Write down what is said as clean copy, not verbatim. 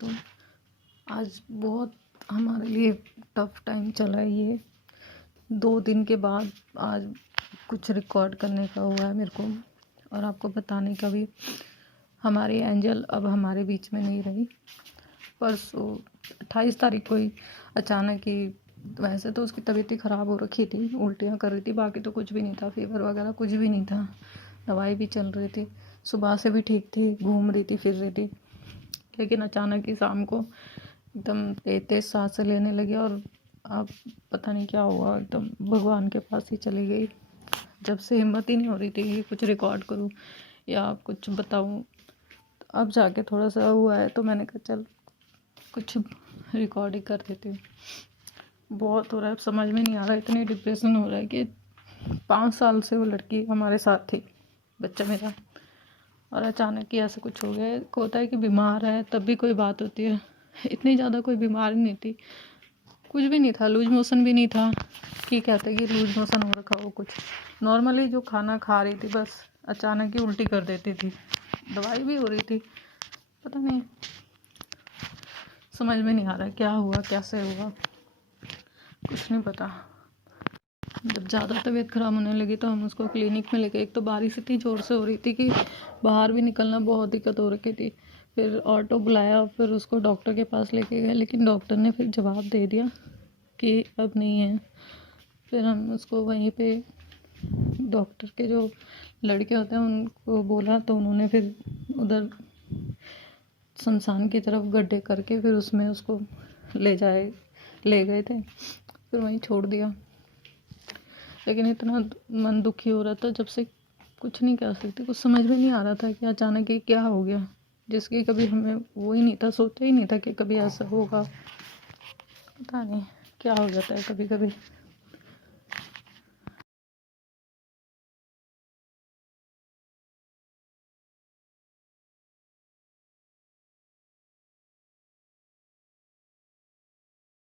तो आज बहुत हमारे लिए टफ टाइम चला है ये। 2 दिन के बाद आज कुछ रिकॉर्ड करने का हुआ है मेरे को, और आपको बताने का भी। हमारी एंजल अब हमारे बीच में नहीं रही। परसों 28 तारीख को ही अचानक ही, वैसे तो उसकी तबीयत ही ख़राब हो रखी थी, उल्टियाँ कर रही थी, बाकी तो कुछ भी नहीं था, फीवर वगैरह कुछ भी नहीं था, दवाई भी चल रही थी, सुबह से भी ठीक थी, घूम रही थी, फिर रही थी। लेकिन अचानक ही शाम को एकदम तेज सांसें लेने लगी, और अब पता नहीं क्या हुआ, एकदम भगवान के पास ही चली गई। जब से हिम्मत ही नहीं हो रही थी कि कुछ रिकॉर्ड करूं या कुछ बताऊं, अब जाके थोड़ा सा हुआ है, तो मैंने कहा चल कुछ रिकॉर्डिंग कर देती हूँ। बहुत हो रहा है, अब समझ में नहीं आ रहा है, इतनी डिप्रेशन हो रहा है कि 5 साल से वो लड़की हमारे साथ थी, बच्चा मेरा, और अचानक ही ऐसा कुछ हो गया। होता है कि बीमार है तब भी कोई बात होती है, इतनी ज़्यादा कोई बीमारी नहीं थी, कुछ भी नहीं था, लूज मोशन भी नहीं था कि कहते कि लूज मोशन हो रखा हो, कुछ नॉर्मली जो खाना खा रही थी, बस अचानक ही उल्टी कर देती थी, दवाई भी हो रही थी। पता नहीं, समझ में नहीं आ रहा क्या हुआ, कैसे हुआ, कुछ नहीं पता। जब ज़्यादा तबीयत ख़राब होने लगी तो हम उसको क्लिनिक में लेके, एक तो बारिश इतनी ज़ोर से हो रही थी कि बाहर भी निकलना बहुत दिक्कत हो रखी थी। फिर ऑटो बुलाया, फिर उसको डॉक्टर के पास लेके गए, लेकिन डॉक्टर ने फिर जवाब दे दिया कि अब नहीं है। फिर हम उसको वहीं पे डॉक्टर के जो लड़के होते हैं उनको बोला, तो उन्होंने फिर उधर शमशान की तरफ गड्ढे करके फिर उसमें उसको ले गए थे, फिर वहीं छोड़ दिया। लेकिन इतना मन दुखी हो रहा था जब से, कुछ नहीं कह सकती, कुछ समझ में नहीं आ रहा था कि अचानक ये क्या हो गया, जिसकी कभी हमें वो ही नहीं था, सोचा ही नहीं था कि कभी ऐसा होगा। पता नहीं क्या हो जाता है कभी कभी।